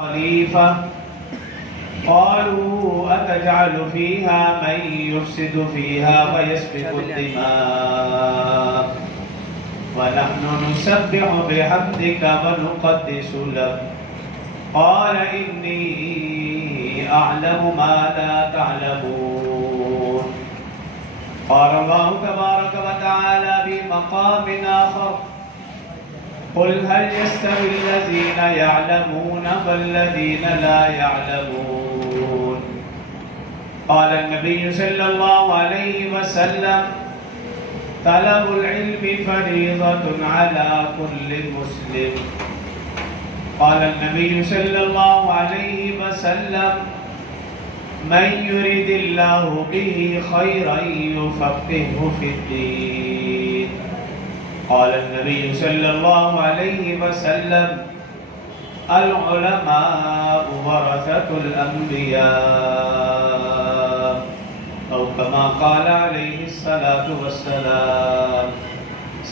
خلیفہ قالوا أتجعل فيها من يفسد فيها ويسفك الدماء ونحن نسبح بحمدك ونقدس لك قال إني أعلم ما لا تعلمون. قال الله تبارك وتعالى بمقام آخر قل هل يستوي الذين يعلمون والذين لا يعلمون. قال النبي صلى الله عليه وسلم طلب العلم فريضة على كل مسلم. قال النبي صلى الله عليه وسلم من يرد الله به خيرا يفقهه في الدين. قال النبي صلى الله عليه وسلم العلماء ورثة الأنبياء أو كما قال عليه الصلاة والسلام.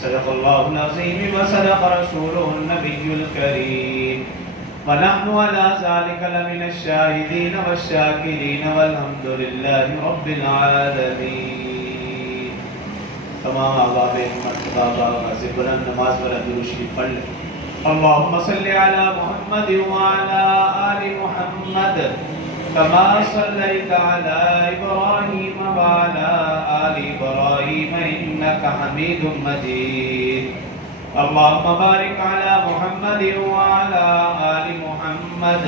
صدق الله العظيم وصدق رسوله النبي الكريم ونحن على ذلك لمن الشاهدين والشاكرين والحمد لله رب العالمين. تمام آباب مرتبہ آغاز بلند نماز والا درود شریف پڑھ لیں. اللهم صل على محمد وعلى آل محمد كما صليت على إبراهيم وعلى آل إبراهيم إنك حميد مجيد. اللهم بارك على محمد وعلى آل محمد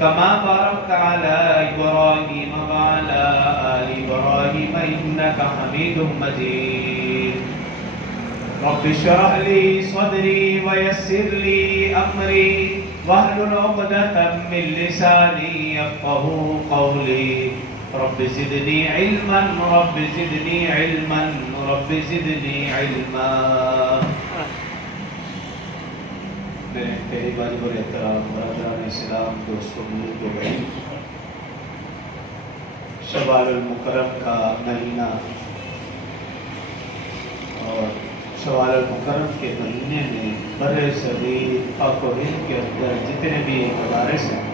كما باركت على إبراهيم وعلى آل إبراهيم إنك حميد مجيد. رب اشرح لي صدري ويسر لي أمري واحلل عقدة من لساني يفقهوا قولي. رب زدني علما رب زدني علما رب زدنی علما. میرے پہلی بار پر احترام برادران اسلام دوستوں بزرگ بھائی، شوال المکرم کا مہینہ اور شوال المکرم کے مہینے میں بر صغیر پاک و ہند کے اندر جتنے بھی مدارس ہیں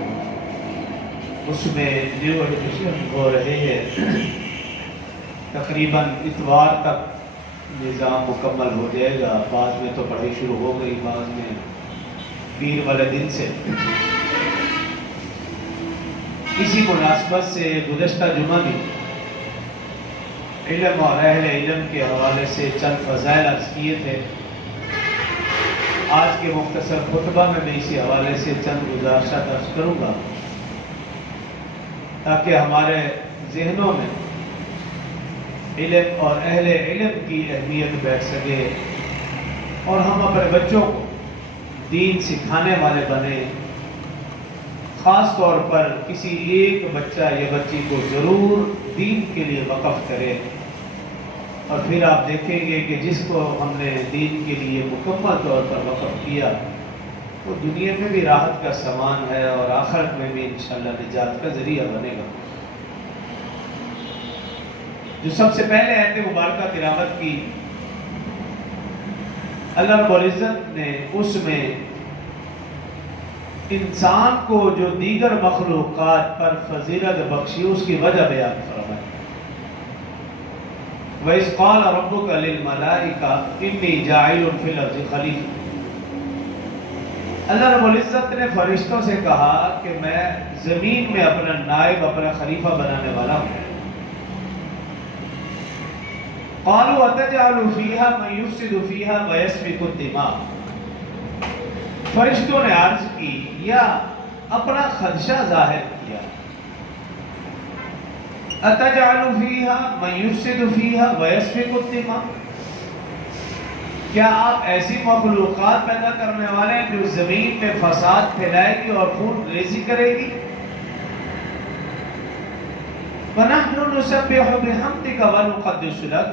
اس میں نیو ایڈمیشن ہو رہے ہیں. تقریباً اتوار تک نظام مکمل ہو جائے گا. بعد میں تو پڑھائی شروع ہو گئی، بعد میں پیر والے دن سے. اسی مناسبت سے گزشتہ جمعہ بھی علم اور اہل علم کے حوالے سے چند فضائل عرض کیے تھے. آج کے مختصر خطبہ میں اسی حوالے سے چند گزارشات عرض کروں گا تاکہ ہمارے ذہنوں میں علم اور اہل علم کی اہمیت بیٹھ سکے اور ہم اپنے بچوں کو دین سکھانے والے بنے. خاص طور پر کسی ایک بچہ یا بچی کو ضرور دین کے لیے وقف کرے اور پھر آپ دیکھیں گے کہ جس کو ہم نے دین کے لیے مکمل طور پر وقف کیا وہ دنیا میں بھی راحت کا سامان ہے اور آخرت میں بھی انشاءاللہ نجات کا ذریعہ بنے گا. جو سب سے پہلے آیت مبارکہ تلاوت کی، اللہ رب العزت نے اس میں انسان کو جو دیگر مخلوقات پر فضیلت بخشی اس کی وجہ بیان فرمائی. وَإِذْ قَالَ رَبُّكَ لِلْمَلَائِكَةِ إِنِّي جَاعِلٌ فِي الْأَرْضِ خَلِيفَةً. اللہ رب العزت نے فرشتوں سے کہا کہ میں زمین میں اپنا نائب، اپنا خلیفہ بنانے والا ہوں. قالوا أتجعل فيها من يفسد فيها ويسفك الدماء. فرشتوں نے عرض کی یا اپنا خدشہ ظاہر کیا، أتجعل فيها من يفسد فيها ويسفك الدماء. کیا آپ ایسی مخلوقات پیدا کرنے والے ہیں جو زمین میں فساد پھیلائے گی اور خون ریزی کرے گی؟ وَنَحْنُ نُسَبِّحُ بِحَمْدِكَ وَنُقَدِّسُ لَكَ.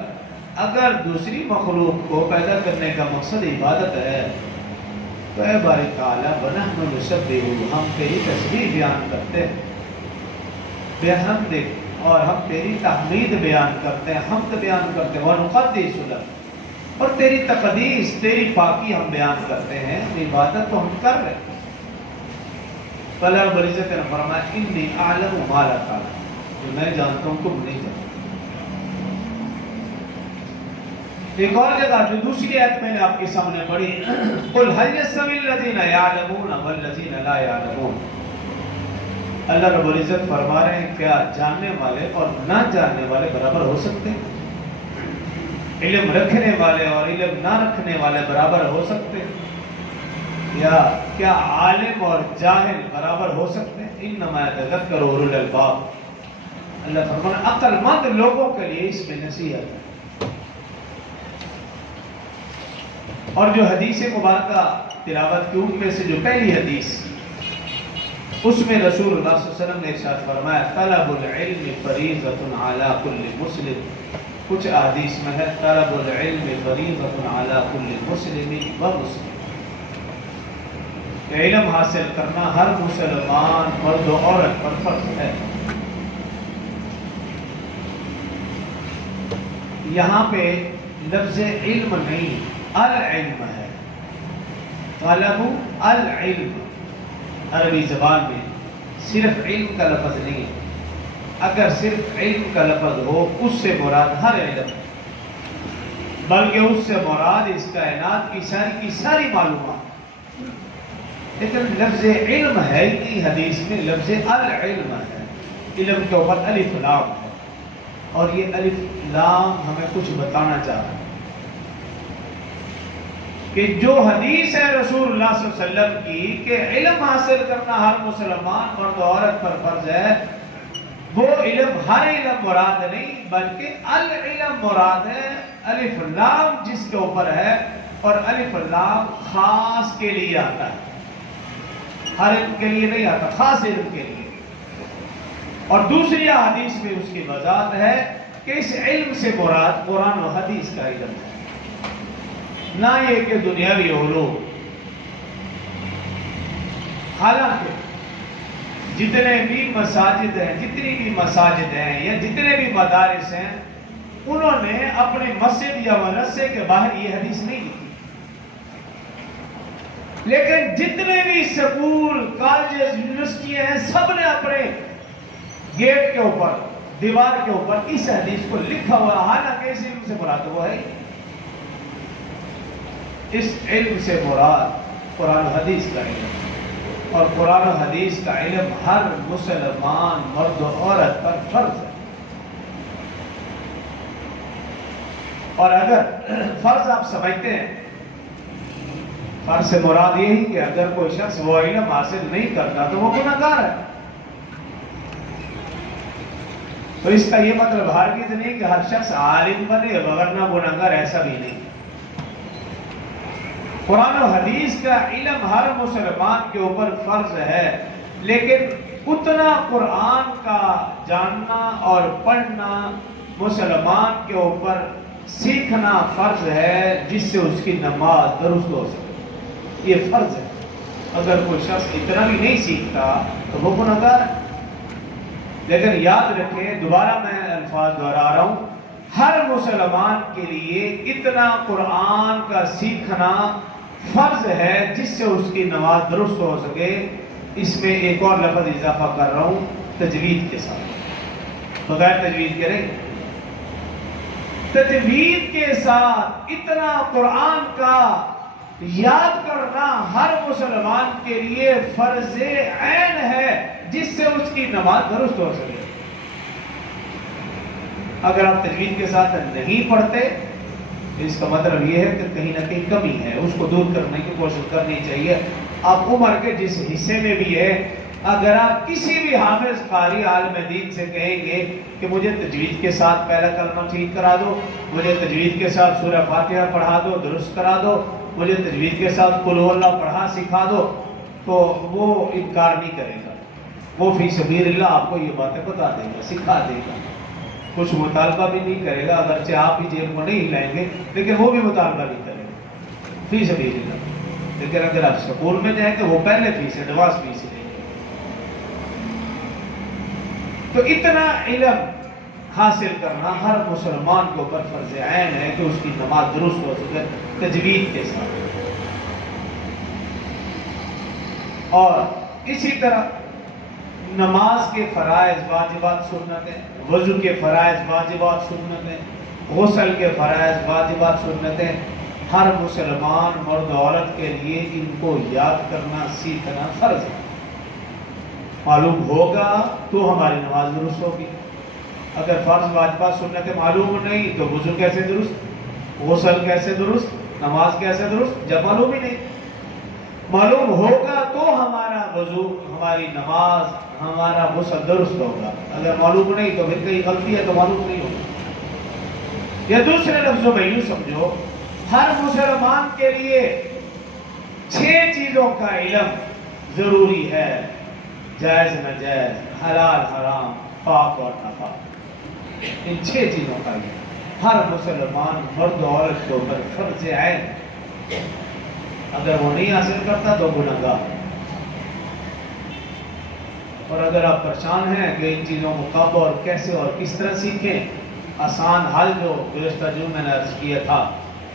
اگر دوسری مخلوق کو پیدا کرنے کا مقصد عبادت ہے تو اے باری تعالیٰ وَنَحْنُ نُسَبِّحُ، ہم تیری تسبیح بیان کرتے ہیں، بِحَمْدِكَ، اور ہم تیری تحمید بیان کرتے ہیں، حمد بیان کرتے ہیں، وَنُقَدِّسُ لَكَ، اور تیری تقدیس، تیری پاکی ہم بیان کرتے ہیں. عبادت تو ہم کر رہے ہیں. اللہ رب العزت نے فرمایا انی اعلم ما لا تعلمون، جو میں جانتا ہوں تم نہیں جانتے۔ ایک اور جگہ جو دوسری آیت میں نے آپ کے سامنے پڑھی، قل هل يستوي الذين يعلمون والذين لا يعلمون، اللہ رب العزت فرما رہے ہیں کیا جاننے والے اور نہ جاننے والے برابر ہو سکتے ہیں؟ علم رکھنے والے اور علم نہ رکھنے والے برابر ہو سکتے ہیں؟ یا کیا عالم اور جاہل برابر ہو سکتے ہیں؟ انما یتذکر اولو الالباب، اللہ فرمانا عقل مند لوگوں کے لیے اس میں نصیحت ہے۔ اور جو حدیث مبارکہ تلاوت کی ان میں سے جو پہلی حدیث، اس میں رسول اللہ صلی اللہ علیہ وسلم نے ارشاد فرمایا طلب العلم فریضۃ علی کل مسلم، کچھ احادیث میں ہے طلب العلم فریضۃ علی کل مسلم و مسلم، کہ علم حاصل کرنا ہر مسلمان مرد و عورت پر فرض ہے۔ یہاں پہ لفظ علم نہیں العلم ہے، طلب العلم عربی زبان میں صرف علم کا لفظ نہیں، اگر صرف علم کا لفظ ہو اس سے مراد ہر علم، بلکہ اس سے مراد اس کائنات کی ساری معلومات، لیکن لفظ علم ہے ہی حدیث میں لفظ العلم ہے، علم کے اوپر الف لام ہے، اور یہ الف لام ہمیں کچھ بتانا چاہ رہا ہے کہ جو حدیث ہے رسول اللہ صلی اللہ علیہ وسلم کی کہ علم حاصل کرنا ہر مسلمان مرد و عورت پر فرض ہے، وہ علم ہر علم مراد نہیں بلکہ العلم مراد ہے، الف لام جس کے اوپر ہے، اور الف لام خاص کے لیے آتا ہے، ہر علم کے لیے نہیں آتا، خاص علم کے لیے۔ اور دوسری حدیث میں اس کی وضاحت ہے کہ اس علم سے مراد قرآن و حدیث کا علم ہے، نہ یہ کہ دنیاوی علوم۔ حالانکہ جتنے بھی مساجد ہیں، جتنی بھی مساجد ہیں یا جتنے بھی مدارس ہیں، انہوں نے اپنے مسجد یا مدرسے کے باہر یہ حدیث نہیں لکھی، لیکن جتنے بھی سکول کالجز یونیورسٹیاں ہیں، سب نے اپنے گیٹ کے اوپر دیوار کے اوپر اس حدیث کو لکھا ہوا، حالانکہ اس علم سے مراد وہ ہے، اس علم سے مراد قرآن و حدیث کا علم، اور قرآن و حدیث کا علم ہر مسلمان مرد و عورت پر فرض ہے۔ اور اگر فرض آپ سمجھتے ہیں، فرض سے مراد یہی کہ اگر کوئی شخص وہ علم حاصل نہیں کرتا تو وہ گناہگار ہے، تو اس کا یہ مطلب ہرگز نہیں کہ ہر شخص عالم بنے وگرنہ گناہگار، ایسا بھی نہیں۔ قرآن و حدیث کا علم ہر مسلمان کے اوپر فرض ہے، لیکن اتنا قرآن کا جاننا اور پڑھنا مسلمان کے اوپر سیکھنا فرض ہے جس سے اس کی نماز درست ہو سکے، یہ فرض ہے۔ اگر کوئی شخص اتنا بھی نہیں سیکھتا تو وہ گناہگار ہے۔ لیکن یاد رکھیں، دوبارہ میں الفاظ دہرا رہا ہوں، ہر مسلمان کے لیے اتنا قرآن کا سیکھنا فرض ہے جس سے اس کی نماز درست ہو سکے۔ اس میں ایک اور لفظ اضافہ کر رہا ہوں، تجوید کے ساتھ، بغیر تجوید کے نہیں، تجوید کے ساتھ اتنا قرآن کا یاد کرنا ہر مسلمان کے لیے فرض عین ہے جس سے اس کی نماز درست ہو سکے۔ اگر آپ تجوید کے ساتھ نہیں پڑھتے، اس کا مطلب یہ ہے کہ کہیں نہ کہیں کمی ہے، اس کو دور کرنے کی کوشش کرنی چاہیے۔ آپ عمر کے جس حصے میں بھی ہے، اگر آپ کسی بھی حافظ قاری عالم دین سے کہیں گے کہ مجھے تجوید کے ساتھ پہلا کلمہ ٹھیک کرا دو، مجھے تجوید کے ساتھ سورہ فاتحہ پڑھا دو، درست کرا دو، مجھے تجوید کے ساتھ قل ہو اللہ پڑھا سکھا دو، تو وہ انکار نہیں کرے گا، وہ فی سبیل اللہ آپ کو یہ باتیں بتا دے گا، سکھا دے گا، کچھ مطالبہ بھی نہیں کرے گا، اگرچہ آپ بھی جیب کو نہیں ہلائیں گے لیکن وہ بھی مطالبہ نہیں کرے گا فی سبیل اللہ۔ لیکن اگر آپ سکول میں جائیں گے وہ پہلے فیس ایڈوانس فیس لیں گے۔ تو اتنا علم حاصل کرنا ہر مسلمان کے اوپر فرض عین ہے کہ اس کی نماز درست ہو سکے تجوید کے ساتھ۔ اور اسی طرح نماز کے فرائض واجبات سنتیں، وضو کے فرائض واجبات سنتیں، غسل کے فرائض واجبات سنتیں، ہر مسلمان مرد و عورت کے لیے ان کو یاد کرنا سیکھنا فرض ہے۔ معلوم ہوگا تو ہماری نماز درست ہوگی۔ اگر فرض واجبات سنتیں معلوم نہیں تو وضو کیسے درست، غسل کیسے درست، نماز کیسے درست، جب معلوم ہی نہیں۔ معلوم ہوگا تو ہمارا وضو، ہماری نماز، ہمارا غسل درست ہوگا۔ اگر معلوم نہیں تو پھر کہیں غلطی ہے تو معلوم نہیں ہوگا۔ یا دوسرے لفظوں میں یوں سمجھو، ہر مسلمان کے لیے 6 چیزوں کا علم ضروری ہے، جائز ناجائز، حلال حرام، پاک اور ناپاک۔ ان 6 چیزوں کا علم ہر مسلمان مرد و عورت کے اوپر فرض عین، اگر وہ نہیں حاصل کرتا تو گنہگار۔ اور اگر آپ پریشان ہیں کہ ان چیزوں کو کب اور کیسے اور کس طرح سیکھیں، آسان حل جو گزشتہ جمعہ میں نے عرض کیا تھا،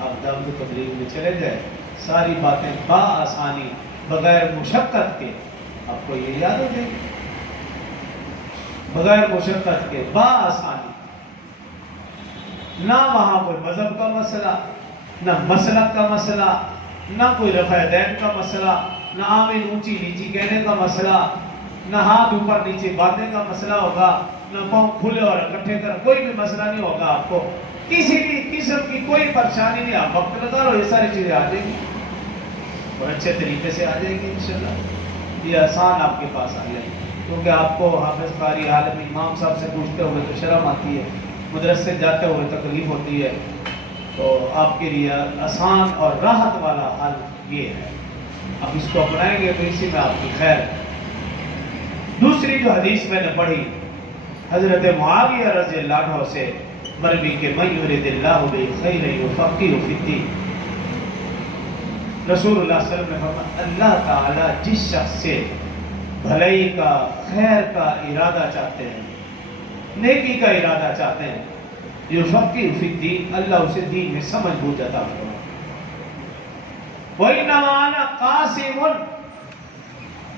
آپ درد تبلیغ میں چلے جائیں، ساری باتیں بآسانی بغیر مشقت کے آپ کو یہ یاد ہو جائے گی، بغیر مشقت کے بآسانی۔ نہ وہاں کوئی مذہب کا مسئلہ، نہ مسلک کا مسئلہ، نہ کوئی رفع دین کا مسئلہ، نہ آمین اونچی نیچی کہنے کا مسئلہ، نہ ہاتھ اوپر نیچے باندھنے کا مسئلہ ہوگا، نہ پاؤں کھلے اور اکٹھے کر، کوئی بھی مسئلہ نہیں ہوگا۔ آپ کو کسی بھی قسم کی کوئی پریشانی نہیں، آپ وقت لگا لو، یہ ساری چیزیں آ جائیں گی اور اچھے طریقے سے آ جائیں گی انشاءاللہ۔ یہ آسان آپ کے پاس آ جائے گی، کیونکہ آپ کو حافظ قاری عالم امام صاحب سے پوچھتے ہوئے تو شرم آتی ہے، مدرسے جاتے ہوئے تکلیف ہوتی ہے، تو آپ کے لیے آسان اور راحت والا حل یہ ہے، آپ اس کو اپنائیں گے تو اسی میں آپ کی خیر ہے۔ دوسری جو حدیث میں نے پڑھی حضرت معاویہ رضی اللہ عنہ سے مروی کہ من یرید اللہ بہ خیر یفقہہ فی الدین، رسول اللہ صلی اللہ علیہ وسلم نے فرمایا اللہ تعالی جس شخص سے بھلائی کا، خیر کا ارادہ چاہتے ہیں، نیکی کا ارادہ چاہتے ہیں، یفقہہ فی الدین، اللہ اسے دین میں سمجھ بوجھ عطا فرمائے۔ وَإِنَّمَا أَنَا قَاسِمٌ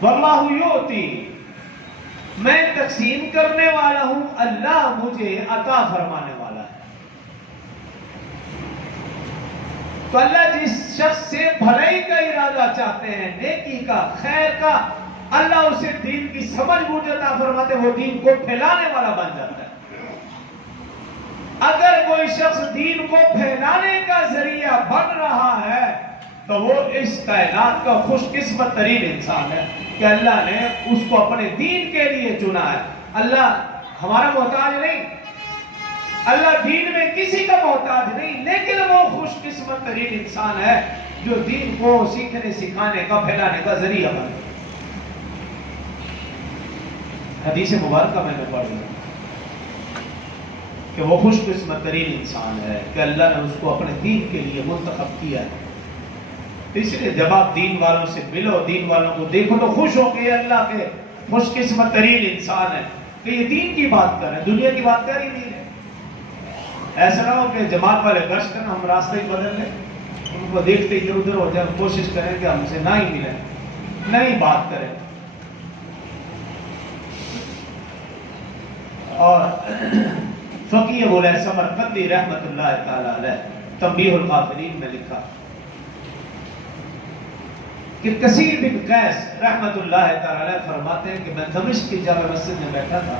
وَاللَّهُ يُؤْتِي، میں تقسیم کرنے والا ہوں، اللہ مجھے عطا فرمانے والا ہے۔ تو اللہ جس شخص سے بھلائی کا ارادہ چاہتے ہیں، نیکی کا، خیر کا، اللہ اسے دین کی سمجھ بوجھ عطا فرماتے، وہ دین کو پھیلانے والا بن جاتا ہے۔ اگر کوئی شخص دین کو پھیلانے کا ذریعہ بن رہا ہے تو وہ اس کائنات کا خوش قسمت ترین انسان ہے کہ اللہ نے اس کو اپنے دین کے لیے چنا ہے۔ اللہ ہمارا محتاج نہیں، اللہ دین میں کسی کا محتاج نہیں، لیکن وہ خوش قسمت ترین انسان ہے جو دین کو سیکھنے سکھانے کا، پھیلانے کا ذریعہ بنے۔ حدیث مبارکہ میں نے پڑھی کہ وہ خوش قسمت ترین انسان ہے کہ اللہ نے اس کو اپنے دین کے لیے منتخب کیا ہے۔ اس لیے جب آپ دین والوں سے ملو، دین والوں کو دیکھو تو خوش ہو کہ یہ اللہ کے خوش قسمت ترین انسان ہے کہ یہ دین کی بات کر رہے ہیں، دنیا کی بات کر ہی نہیں ہے۔ ایسا نہ ہو کہ جماعت والے گشت کریں، ہم راستہ ہی بدل لیں، ان کو دیکھتے ادھر ادھر ہو جائے، کوشش کریں کہ ہم سے نہ ہی ملیں، نہیں بات کریں۔ اور فقیہ ابو الحسن سمرقندی رحمۃ اللہ تعالی علیہ تنبیہ الغافلین میں لکھا کہ کثیر بن قیس رحمۃ اللہ تعالی علیہ فرماتے ہیں کہ میں دمشق کی جامع مسجد میں بیٹھا تھا،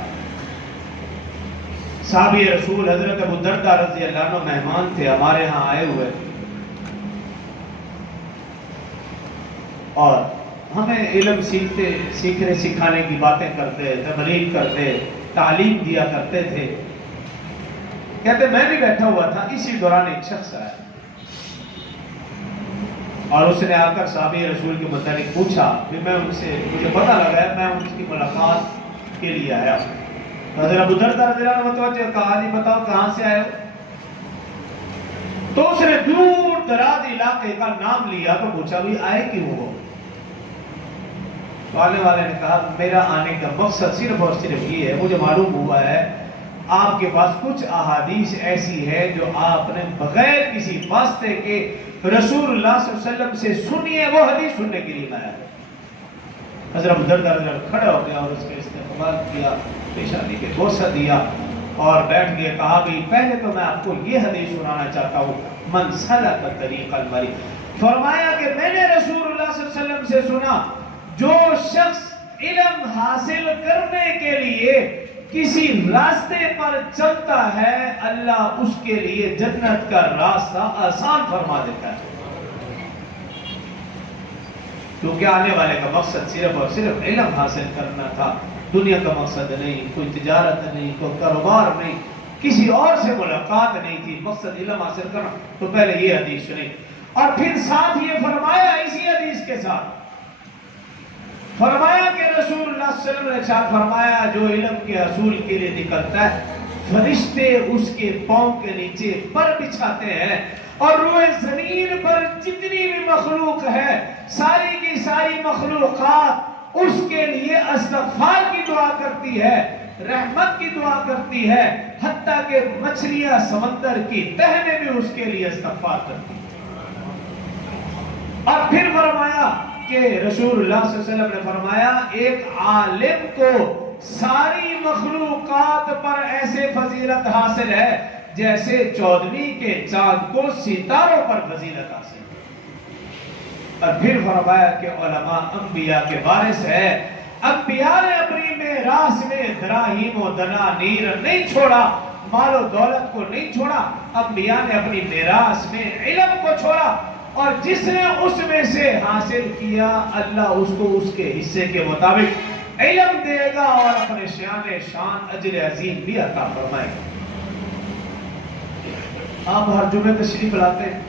صحابی رسول حضرت ابو درداء رضی اللہ عنہ مہمان تھے، ہمارے ہاں آئے ہوئے، اور ہمیں علم سیکھنے سکھانے کی باتیں کرتے، تبلیغ کرتے، تعلیم دیا کرتے تھے۔ کہتے میں بھی بیٹھا ہوا تھا، اسی دوران ایک شخص آیا اور اس نے آ کر صحابی رسول کے متعلق پوچھا، میں ان سے، مجھے پتہ لگا ہے میں ان کی ملاقات کے لیے آیا ہوں۔ حضرت ابو درداء رضی اللہ عنہ متوجہ کہا جی بتاؤ کہاں سے آئے ہو؟ تو اس نے دور دراز علاقے کا نام لیا تو پوچھا بھی آئے کیوں ہو؟ تو آنے والے نے کہا میرا آنے کا مقصد صرف اور صرف یہ ہے، مجھے معلوم ہوا ہے آپ کے پاس کچھ احادیث ایسی ہے جو آپ نے بغیر کسی واسطے کے رسول اللہ صلی اللہ علیہ وسلم سے سنی ہے، وہ حدیث سننے کے لیے آیا ہے۔ حضرت دردر کھڑے ہو گیا اور اس کے استقبال کیا، پیشانی پہ بوسہ دیا اور بیٹھ گئے. کہا بھی پہلے تو میں آپ کو یہ حدیث سنانا چاہتا ہوں، من سلک طریق المری. فرمایا کہ میں نے رسول اللہ صلی اللہ علیہ وسلم سے سنا، جو شخص علم حاصل کرنے کے لیے کسی راستے پر چلتا ہے، اللہ اس کے لیے جنت کا راستہ آسان فرما دیتا ہے. کیونکہ آنے والے کا مقصد صرف اور صرف علم حاصل کرنا تھا، دنیا کا مقصد نہیں، کوئی تجارت نہیں، کوئی کاروبار نہیں، کسی اور سے ملاقات نہیں تھی، مقصد علم حاصل کرنا. تو پہلے یہ حدیث سنی اور پھر ساتھ یہ فرمایا، اسی حدیث کے ساتھ فرمایا کہ رسول اللہ صلی اللہ علیہ وسلم نے ارشاد فرمایا، جو علم کے حصول کے لیے نکلتا ہے فرشتے اس کے پاؤں کے نیچے پر بچھاتے ہیں، اور روئے زمین پر جتنی بھی مخلوق ہے ساری کی ساری مخلوقات اس کے لیے استغفار کی دعا کرتی ہے، رحمت کی دعا کرتی ہے، حتیٰ کہ مچھلیاں سمندر کی تہ میں بھی اس کے لیے استغفار کرتی ہیں. اور پھر فرمایا کہ رسول اللہ صلی اللہ علیہ وسلم نے فرمایا، ایک عالم کو ساری مخلوقات پر ایسے فضیلت حاصل ہے جیسے 14ویں کے چاند کو ستاروں پر فضیلت حاصل ہے. اور پھر فرمایا کہ علماء انبیاء کے وارث ہے. انبیاء نے اپنی میراث میں دراہیم و دنانیر نہیں چھوڑا، مال و دولت کو نہیں چھوڑا، انبیاء نے اپنی میراث میں علم کو چھوڑا، اور جس نے اس میں سے حاصل کیا اللہ اس کو اس کے حصے کے مطابق علم دے گا اور اپنے شان اجر عظیم بھی عطا فرمائے گا. آپ ہر جمعے تشریف لاتے ہیں،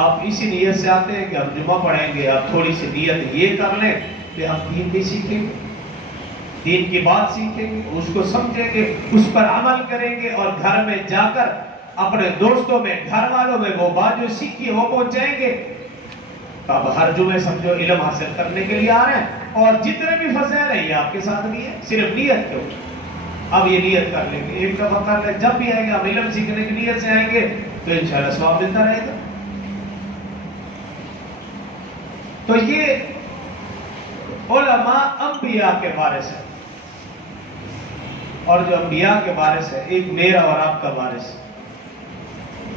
آپ اسی نیت سے آتے ہیں کہ ہم جمعہ پڑھیں گے. آپ تھوڑی سی نیت یہ کر لیں کہ ہم دین بھی سیکھیں گے، دین کی بات سیکھیں گے، اس کو سمجھیں گے، اس پر عمل کریں گے، اور گھر میں جا کر اپنے دوستوں میں، گھر والوں میں وہ بات جو سیکھی ہے وہ پہنچائیں گے. تو اب ہر جمعے سمجھو علم حاصل کرنے کے لیے آ رہے ہیں، اور جتنے بھی فضائل ہیں یہ آپ کے ساتھ بھی ہے، صرف نیت کے اوپر. اب یہ نیت کر لیں گے، ایک دفعہ کر لیں، جب بھی آئیں گے ہم علم سیکھنے کی نیت سے آئیں گے تو انشاءاللہ ثواب ملتا رہے گا. تو یہ علماء انبیاء کے وارث ہیں، اور جو انبیاء کے وارث ہے، ایک میرا اور آپ کا وارث.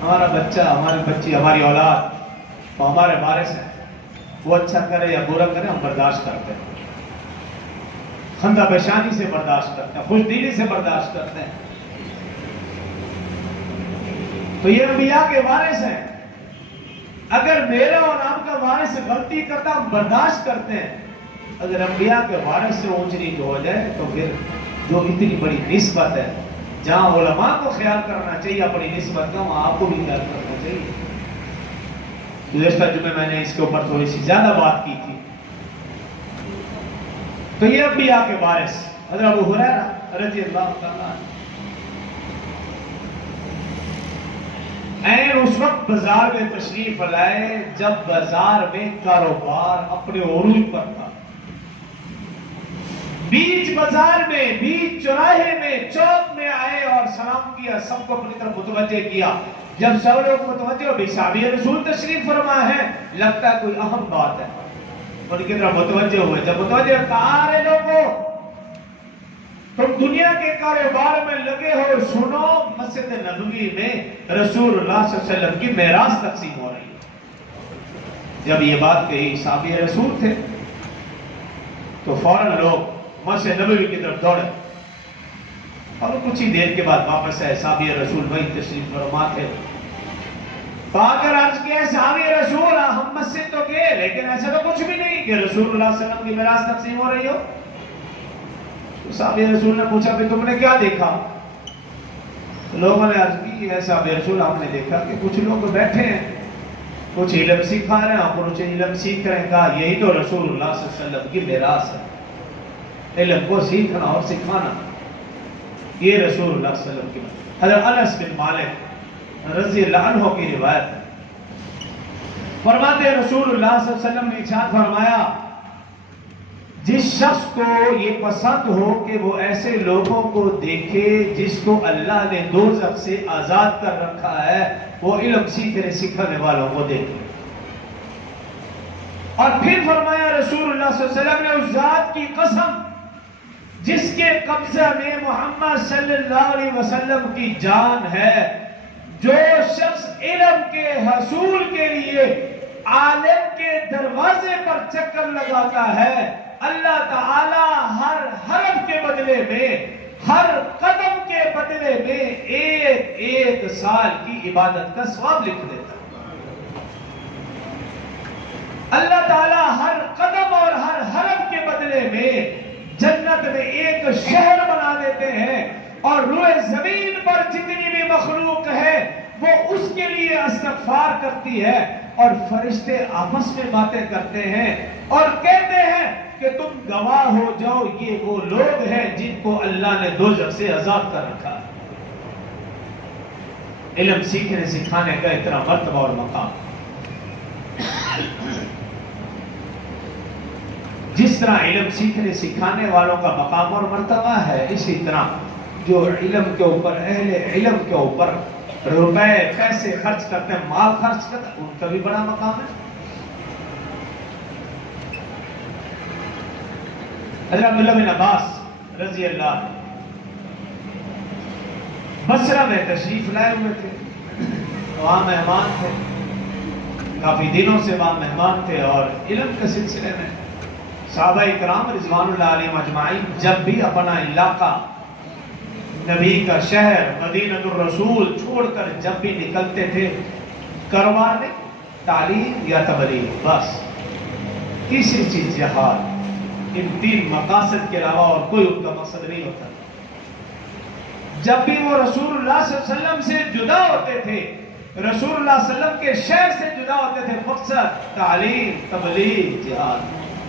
ہمارا بچہ، ہماری بچی، ہماری اولاد وہ ہمارے وارث ہیں. وہ اچھا کرے یا برا کرے ہم برداشت کرتے ہیں، خندہ پیشانی سے برداشت کرتے ہیں، خوش دلی سے برداشت کرتے ہیں. تو یہ انبیاء کے وارث ہیں. اگر میرا اور آپ کا وارث غلطی کرتا ہم برداشت کرتے ہیں. اگر انبیاء کے وارث سے اونچ نیچ ہو جائے تو پھر جو اتنی بڑی نسبت ہے، جہاں علماء کو خیال کرنا چاہیے اپنی نسبت کا، وہاں آپ کو بھی خیال کرنا چاہیے. گزشتہ جمعے میں نے اس کے اوپر تھوڑی سی زیادہ بات کی تھی. تو یہ انبیاء کے وارث حضرت ابو ہریرہ رضی اللہ تعالیٰ عنہ اس وقت بازار میں تشریف لائے جب بازار میں کاروبار اپنے عروج پر تھا. بیچ بازار میں، بیچ چوراہے میں، چوک میں آئے اور سلام کیا، سب کو اپنی طرف متوجہ کیا. جب سب لوگ متوجہ ہو، صحابی رسول تشریف فرما ہے، لگتا ہے کوئی اہم بات ہے، ان کی طرف متوجہ ہوئے. جب متوجہ کہا، رہے لوگوں تم دنیا کے کاروبار میں لگے ہو، سنو مسجد نبوی میں رسول اللہ صلی اللہ علیہ وسلم کی میراث تقسیم ہو رہی ہے. جب یہ بات کہی، صحابی رسول تھے، تو فوراً لوگ مسجد نبوی کی طرف دوڑے، اور کچھ ہی دیر کے بعد واپس آئے. صحابی رسول وہی تشریف فرما تھے. تو آ کر عرض کیا، صحابی رسول ہم مسجد تو گئے لیکن ایسا تو کچھ بھی نہیں کہ رسول اللہ صلی اللہ علیہ وسلم کی میراث تقسیم ہو رہی ہو. تو صحابی رسول نے پوچھا کہ تم نے کیا دیکھا؟ لوگوں نے عرض کی، اے صحابی رسول ہم نے دیکھا کہ کچھ لوگ بیٹھے ہیں، کچھ علم سکھا رہے ہیں اور کچھ علم سیکھ رہے ہیں. کہا یہی تو رسول اللہ صلی اللہ علیہ وسلم کی میراث ہے، علم کو سیکھنا اور سکھانا. یہ رسول اللہ صلی اللہ علیہ وسلم کی. حضرت انس بن مالک رضی اللہ عنہ کی روایت ہے، فرماتے ہیں رسول اللہ صلی اللہ علیہ وسلم نے ارشاد فرمایا، جس شخص کو یہ پسند ہو کہ وہ ایسے لوگوں کو دیکھے جس کو اللہ نے دوزخ سے آزاد کر رکھا ہے، وہ علم سیکھنے سکھانے والوں کو دیکھے. اور پھر فرمایا رسول اللہ صلی اللہ علیہ وسلم نے، اس ذات کی قسم جس کے قبضہ میں محمد صلی اللہ علیہ وسلم کی جان ہے، جو شخص علم کے حصول کے لیے عالم کے دروازے پر چکر لگاتا ہے، اللہ تعالی ہر حرف کے بدلے میں، ہر قدم کے بدلے میں ایک سال کی عبادت کا ثواب لکھ دیتا ہے۔ اللہ تعالی ہر قدم اور ہر حرف کے بدلے میں جنت میں ایک شہر بنا دیتے ہیں، اور روئے زمین پر جتنی بھی مخلوق ہے وہ اس کے لیے استغفار کرتی ہے، اور فرشتے آپس میں باتیں کرتے ہیں اور کہتے ہیں کہ تم گواہ ہو جاؤ، یہ وہ لوگ ہیں جن کو اللہ نے دوزخ سے عذاب کر رکھا ہے۔ علم سیکھنے سکھانے کا اتنا مرتبہ اور مقام، جس طرح علم سیکھنے سکھانے والوں کا مقام اور مرتبہ ہے، اسی طرح جو علم کے اوپر، اہل علم کے اوپر روپے پیسے خرچ کرتے ہیں، مال خرچ کرتے ہیں، ان کا بھی بڑا مقام ہے۔ حضرت عبداللہ بن عباس رضی اللہ عنہ بصرہ میں تشریف لائے ہوئے تھے، وہاں مہمان تھے، کافی دنوں سے وہاں مہمان تھے، اور علم کے سلسلے میں صحابہ اکرام رضوان اللہ علیہم اجمعین جب بھی اپنا علاقہ، نبی کا شہر مدینہ الرسول چھوڑ کر جب بھی نکلتے تھے، کروانے، تعلیم یا تبلیغ، بس تیسری چیز جہاد، ان تین مقاصد کے علاوہ اور کوئی ان کا مقصد نہیں ہوتا۔ جب بھی وہ رسول اللہ صلی اللہ علیہ وسلم سے جدا ہوتے تھے، رسول اللہ صلی اللہ علیہ وسلم کے شہر سے جدا ہوتے تھے، مقصد تعلیم، تبلیغ، جہاد،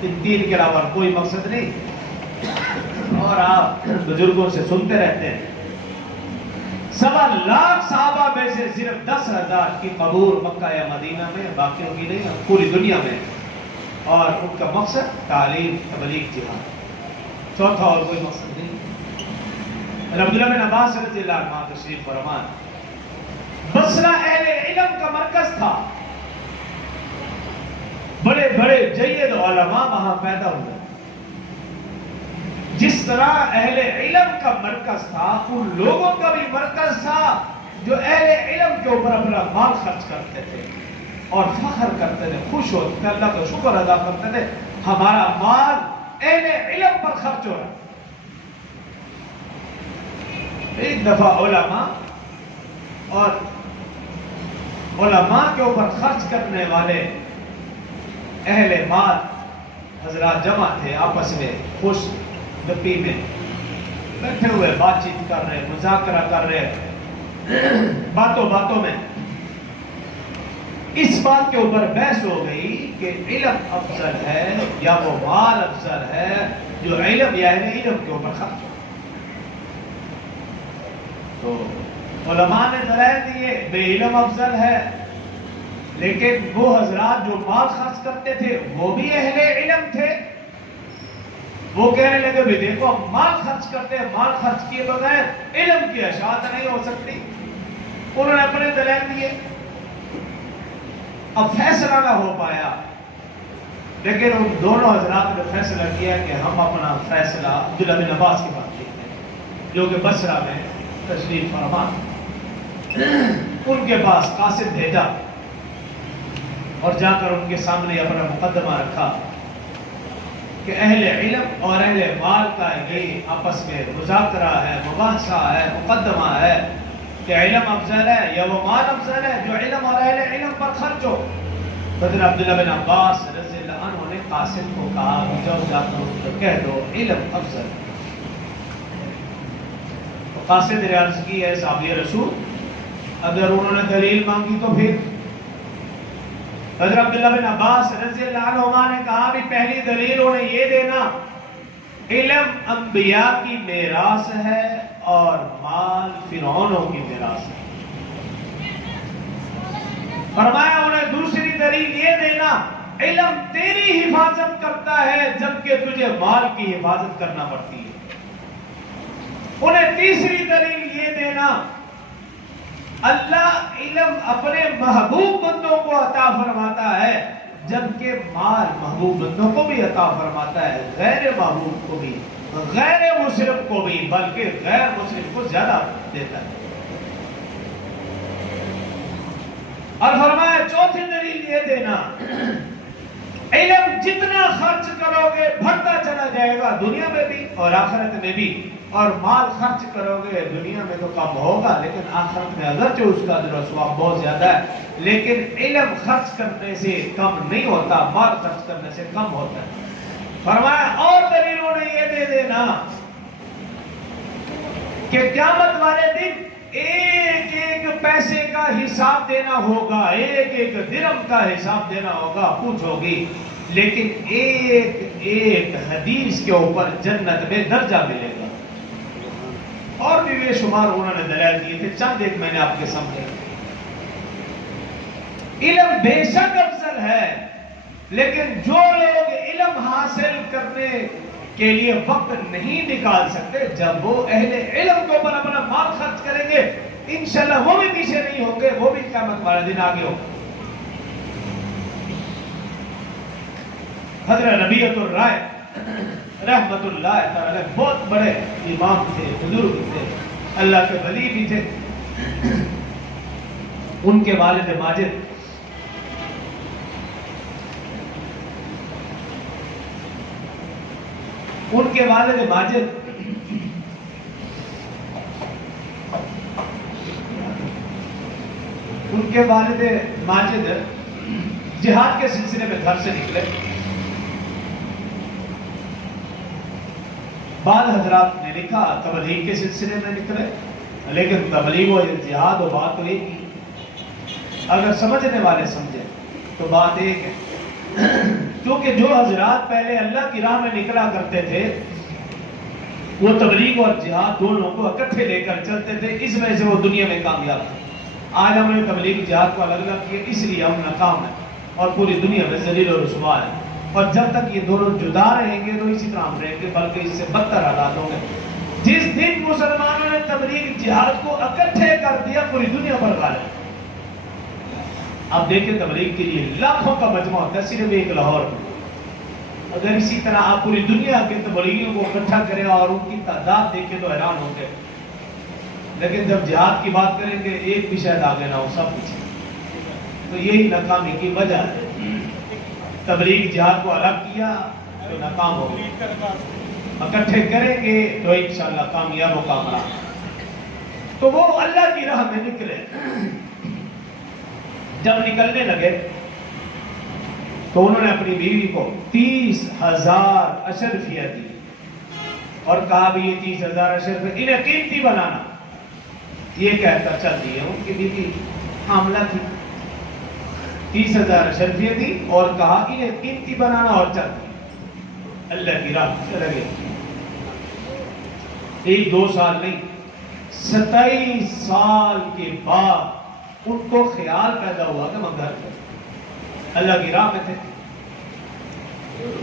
ان تین کے علاوہ کوئی مقصد نہیں۔ اور آپ بزرگوں سے سنتے رہتے ہیں، 1.25 صحابہ میں سے صرف 10,000 کی قبور مکہ یا مدینہ میں، باقیوں کی نہیں، پوری دنیا میں، اور ان کا مقصد تعلیم، تبلیغ، جہاد، چوتھا اور کوئی مقصد نہیں۔ عبداللہ بن عباس رضی اللہ عنہ تشریف فرمان، بصرہ اہل علم کا مرکز تھا، بڑے بڑے جید علماء وہاں پیدا ہوئے۔ جس طرح اہل علم کا مرکز تھا، ان لوگوں کا بھی مرکز تھا جو اہل علم کے اوپر اپنا مال خرچ کرتے تھے اور فخر کرتے تھے، خوش ہوتے تھے، اللہ کا شکر ادا کرتے تھے، ہمارا مال اہل علم پر خرچ ہو رہا ہے۔ ایک دفعہ علماء اور علماء کے اوپر خرچ کرنے والے اہل مال حضرات جمع تھے، آپس میں خوش گپی میں بیٹھے ہوئے بات چیت کر رہے، مذاکرہ کر رہے، باتوں باتوں میں اس بات کے اوپر بحث ہو گئی کہ علم افضل ہے یا وہ مال افضل ہے جو علم یا علم کے اوپر خرچ ہو۔ تو علماء نے دلائل دیے بے علم افضل ہے، لیکن وہ حضرات جو مال خرچ کرتے تھے وہ بھی اہل علم تھے، وہ کہنے لگے بھی دیکھو مال خرچ کرتے ہیں، مال خرچ کیے بغیر علم کی اشاعت نہیں ہو سکتی۔ انہوں نے اپنے دلائل دیے، اب فیصلہ نہ ہو پایا، لیکن ان دونوں حضرات نے فیصلہ کیا کہ ہم اپنا فیصلہ عبداللہ بن عباس کے پاس لکھتے ہیں، جو کہ بصرہ میں تشریف فرما۔ ان کے پاس قاصد بھیجا اور جا کر ان کے سامنے اپنا مقدمہ رکھا کہ اہل علم اور اہل مال کا یہ آپس میں مذاکرہ ہے، مباحثہ ہے، مقدمہ ہے کہ علم افضل ہے یا وہ مال افضل ہے جو علم اور اہل علم پر خرچ ہو۔ حضرت عبداللہ بن عباس رضی اللہ عنہ نے قاصد کو کہا جب جا کر ان کو کہہ دو علم افضل۔ تو قاصد نے عرض کی ہے صحابی رسول، اگر انہوں نے دلیل مانگی تو پھر؟ حضرت عبداللہ بن عباس رضی اللہ عنہ نے کہا بھی پہلی دلیل انہیں یہ دینا، علم انبیاء کی میراث ہے اور مال فرعونوں کی میراث ہے۔ فرمایا انہیں دوسری دلیل یہ دینا، علم تیری حفاظت کرتا ہے جبکہ تجھے مال کی حفاظت کرنا پڑتی ہے۔ انہیں تیسری دلیل یہ دینا، اللہ علم اپنے محبوب بندوں کو عطا فرماتا ہے جبکہ مال محبوب بندوں کو بھی عطا فرماتا ہے، غیر محبوب کو بھی، غیر مسلم کو بھی، بلکہ غیر مسلم کو زیادہ دیتا ہے۔ اور فرمایا چوتھی دلیل یہ دینا، علم جتنا خرچ کرو گے بڑھتا چلا جائے گا، دنیا میں بھی اور آخرت میں بھی۔ اور مال خرچ کرو گے دنیا میں تو کم ہوگا، لیکن آخرت میں اگرچہ اس کا اجر و ثواب بہت زیادہ ہے، لیکن علم خرچ کرنے سے کم نہیں ہوتا، مال خرچ کرنے سے کم ہوتا ہے۔ فرمایا اور دلیلوں نے یہ دے دینا کہ قیامت والے دن ایک ایک پیسے کا حساب دینا ہوگا، ایک ایک درہم کا حساب دینا ہوگا، پوچھ ہوگی، لیکن ایک ایک حدیث کے اوپر جنت میں درجہ ملے گا۔ اور بھی بے شمار انہوں نے دلائل دیے تھے، چند ایک میں نے آپ کے سامنے۔ علم بے شک افضل ہے، لیکن جو لوگ علم حاصل کرنے کے لیے وقت نہیں نکال سکتے، جب وہ اہل علم کے اوپر اپنا مال خرچ کریں گے، انشاءاللہ وہ بھی پیچھے نہیں ہوں گے، وہ بھی قیامت والے دن آگے ہوں گے۔ حضرت ربیعۃ الرائے رحمت اللہ تعالی بہت بڑے امام تھے، بزرگ تھے، اللہ کے ولی بھی تھے۔ ان کے والد ماجد جہاد کے سلسلے میں گھر سے نکلے۔ بعض حضرات نے لکھا تبلیغ کے سلسلے میں نکلے، لیکن تبلیغ و جہاد و بات تو ایک ہی، اگر سمجھنے والے سمجھے تو بات ایک ہے۔ کیونکہ جو حضرات پہلے اللہ کی راہ میں نکلا کرتے تھے، وہ تبلیغ اور جہاد دونوں کو اکٹھے لے کر چلتے تھے، اس وجہ سے وہ دنیا میں کامیاب تھے۔ آج ہم نے تبلیغ جہاد کو الگ الگ کیا، اس لیے ہم ناکام ہیں اور پوری دنیا میں ذلیل و رسوا ہے۔ اور جب تک یہ دونوں جدا رہیں گے تو اسی طرح ہم رہیں گے، بلکہ اس سے بدتر حالات ہوں گے۔ جس دن مسلمانوں نے تبلیغ جہاد کو اکٹھے کر دیا، پوری دنیا پر غالب۔ آپ دیکھیں تبلیغ کے لیے لاکھوں کا مجمع ہوتا ہے صرف ایک لاہور میں۔ اگر اسی طرح آپ پوری دنیا کے تبلیغیوں کو اکٹھا کریں اور ان کی تعداد دیکھیں تو حیران ہوں گے، لیکن جب جہاد کی بات کریں گے ایک بھی شاید آگے نہ ہو، سب پیچھے۔ تو یہی ناکامی کی وجہ ہے۔ تبلیغ جہاد کو الگ کیا تو ناکام ہو گئے، اکٹھے کریں گے تو انشاءاللہ کامیاب و کامران۔ تو وہ اللہ کی راہ میں نکلے۔ جب نکلنے لگے تو انہوں نے اپنی بیوی کو 30,000 اشرفیہ دی اور کہا بھی یہ 30,000 اشرفیہ انہیں قیمتی بنانا۔ یہ کہتا چل دیے، ان کی بیوی حاملہ تھی، 30,000 اشرفیہ دی اور کہا انہیں قیمتی بنانا اور چل دیے، اللہ کی راہ چلے گئے۔ 1-2 سال نہیں، 27 سال کے بعد ان کو خیال پیدا ہوا کہ میں گھر جاؤں، اللہ کی راہ میں تھے۔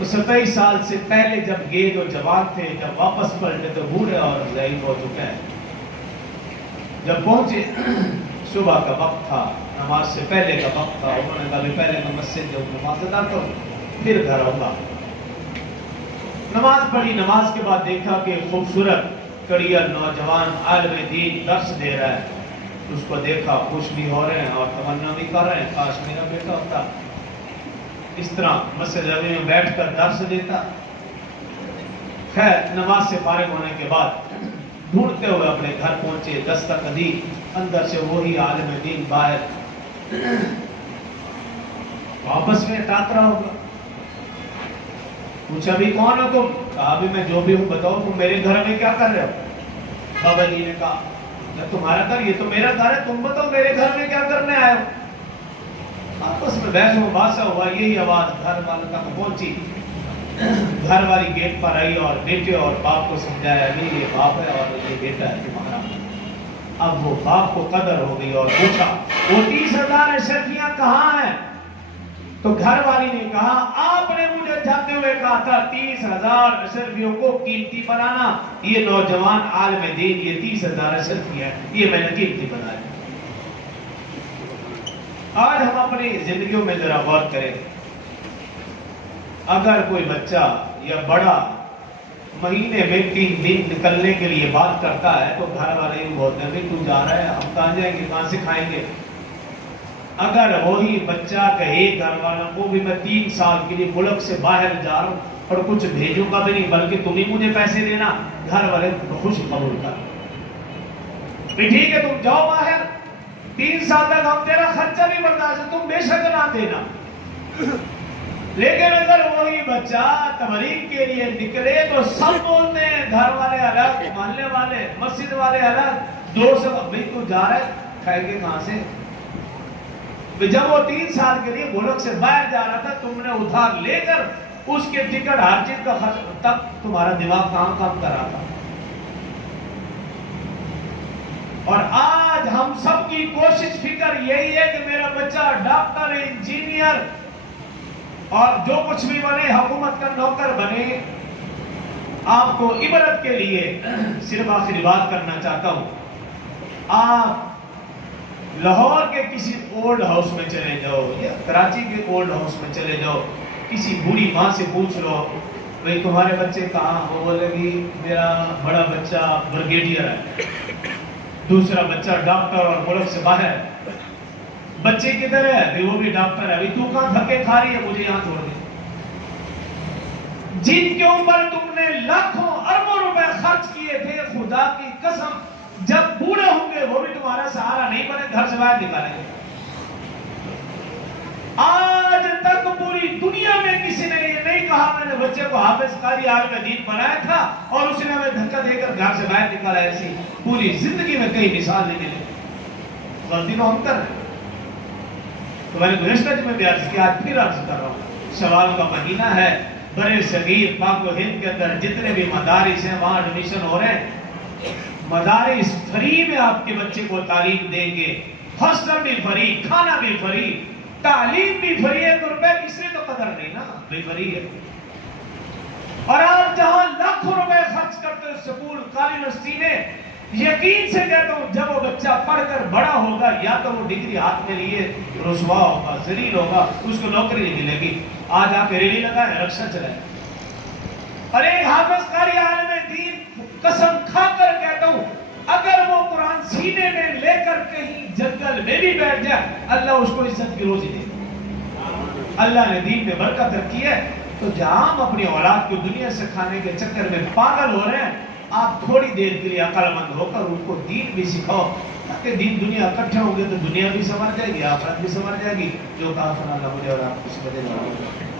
27 سال سے پہلے جب گئے تو جوان تھے، جب واپس پلٹے تو بوڑھے اور ضعیف ہو چکے ہیں۔ جب پہنچے صبح کا وقت تھا، نماز سے پہلے کا وقت تھا، انہوں نے کہا بھی پہلے میں مسجد جاؤں، نماز ادا کروں پھر گھر آؤں گا۔ نماز پڑھی، نماز کے بعد دیکھا کہ خوبصورت کڑیل نوجوان عالم دین درس دے رہا ہے، اس کو دیکھا، خوش بھی ہو رہے ہیں اور تمنا بھی کر رہے ہیں کاش میرا بیٹا ہوتا، اس طرح مسجد نبوی میں بیٹھ کر درس دیتا۔ خیر نماز سے فارغ ہونے کے بعد ڈھونڈتے ہوئے اپنے گھر پہنچے، دستک دی، اندر سے وہی عالم دین باہر، واپس میں ٹاکرا ہوگا۔ پوچھا بھی کون ہو تم؟ کہا بھی میں جو بھی ہوں بتاؤ، تم میرے گھر میں کیا کر رہے ہو؟ بابا جی نے کہا جب تمہارا گھر، یہ تو میرا گھر ہے، تم بتاؤ میرے گھر میں کیا کرنے آئے ہو؟ آپس میں بحث و مباحثہ ہوا، یہی آواز گھر والوں تک پہنچی۔ گھر والی گیٹ پر آئی اور بیٹے اور باپ کو سمجھایا، نہیں یہ باپ ہے اور یہ بیٹا ہے تمہارا۔ اب وہ باپ کو قدر ہو گئی اور پوچھا وہ 30,000 اشرفیاں کہاں ہیں؟ تو گھر والی نے کہا آپ نے مجھے جاتے ہوئے کہا تھا 30,000 اشرفیوں کو قیمتی بنانا، یہ نوجوان عالم دین یہ 30,000 اشرفیاں ہیں، یہ میں نے قیمتی بنایا۔ آج ہم اپنی زندگیوں میں ذرا غور کریں، اگر کوئی بچہ یا بڑا مہینے میں 3 دن نکلنے کے لیے بات کرتا ہے تو گھر والے ہی بولتے ہیں تو جا رہا ہے، ہم کہاں جائیں گے، کہاں سے کھائیں گے؟ اگر وہی بچہ کہے گھر والوں کو بھی میں 3 سال کے لیے ملک سے باہر جا رہا ہوں اور کچھ بھیجوں گا بھی نہیں بلکہ تم ہی مجھے پیسے دینا، گھر والے خوش قبول کر ٹھیک ہے تم جاؤ باہر، 3 سال تک ہم تیرا خرچہ بھی برداشت، تم بے شک نہ دینا۔ لیکن اگر وہی بچہ تبلیغ کے لیے نکلے تو سب بولتے ہیں، گھر والے الگ، محلے والے، مسجد والے الگ، دوست بھائی تو جا رہا ہے، کھائیں گے کہاں سے؟ جب وہ 3 سال کے لیے ملک سے باہر جا رہا تھا تم نے ادھار لے کر اس کے ٹکٹ ہر چیز کا خرچ، تب تمہارا دماغ کہاں کام کر رہا تھا؟ اور آج ہم سب کی کوشش فکر یہی ہے کہ میرا بچہ ڈاکٹر، انجینئر اور جو کچھ بھی بنے، حکومت کا نوکر بنے۔ آپ کو عبرت کے لیے صرف آخری بات کرنا چاہتا ہوں، آپ لاہور کے کسی اولڈ ہاؤس میں چلے جاؤ یا کراچی کے اولڈ ہاؤس میں چلے جاؤ، کسی بوڑھی ماں سے پوچھ لو بھئی تمہارے بچے کہاں؟ وہ بولے گی میرا بڑا بچہ بریگیڈیئر ہے، دوسرا بچہ ڈاکٹر اور ملک سے باہر، بچے کدھر ہے؟ بھی وہ بھی ڈاکٹر ہے، تو کہاں دھکے کھا رہی ہے، مجھے یہاں چھوڑ دے۔ جن کے اوپر تم نے لاکھوں اربوں روپے خرچ کیے تھے، خدا کی قسم جب بوڑھے ہوں گے وہ بھی تمہارا سہارا نہیں بنے، گھر سے باہر نکالیں گے۔ آج تک پوری دنیا میں کسی نے یہ نہیں کہا میں نے بچے کو حافظ قاری عالم دین بنایا تھا اور اس نے ہمیں دھکا دے کر گھر سے باہر نکالا، ایسی پوری زندگی میں کئی مثال نہیں ملے۔ غلطی تو ہم کر رہے ہیں۔ تو میں نے گزشتہ میں بھی عرض کیا، آج پھر عرض کر رہا ہوں، سوال کا مہینہ ہے، برے صغیر پاک و ہند کے اندر جتنے بھی مدارس ہیں وہاں ایڈمیشن ہو رہے ہیں، مدارس فری میں آپ کے بچے کو تعلیم دیں گے، ہاسٹل بھی فری، کھانا بھی فری، تعلیم بھی فری ہے، تو روپے کسی تو قدر نہیں نا، بھی فری ہے۔ اور آپ جہاں لاکھوں روپے خرچ کرتے ہیں سکول یونیورسٹی میں، یقین سے کہتا ہوں جب وہ بچہ پڑھ کر بڑا ہوگا یا تو وہ ڈگری ہاتھ میں لیے رسوا ہوگا، ذلیل ہوگا، اس کو نوکری نہیں ملے گی۔ آج آ کے ریلی لگائے، رکشا چلائے۔ اور ایک حافظ قاری عالم دین قسم کھا کر کہتا ہوں اگر وہ قرآن سینے میں لے کر کہیں جنگل میں بھی بیٹھ جائے اللہ اس کو عزت کی روزی دے گا۔ اللہ نے دین میں برکت رکھی ہے، تو جہاں ہم اپنی اولاد کو دنیا سے کھانے کے چکر میں پاگل ہو رہے ہیں، آپ تھوڑی دیر کے لیے عقل مند ہو کر ان کو دین بھی سکھاؤ، تاکہ دین دنیا اکٹھے ہوں گے تو دنیا بھی سنور جائے گی، آخرت بھی سنور جائے گی۔ جو کہا اللہ مجھے اور آپ کو سمجھے گا۔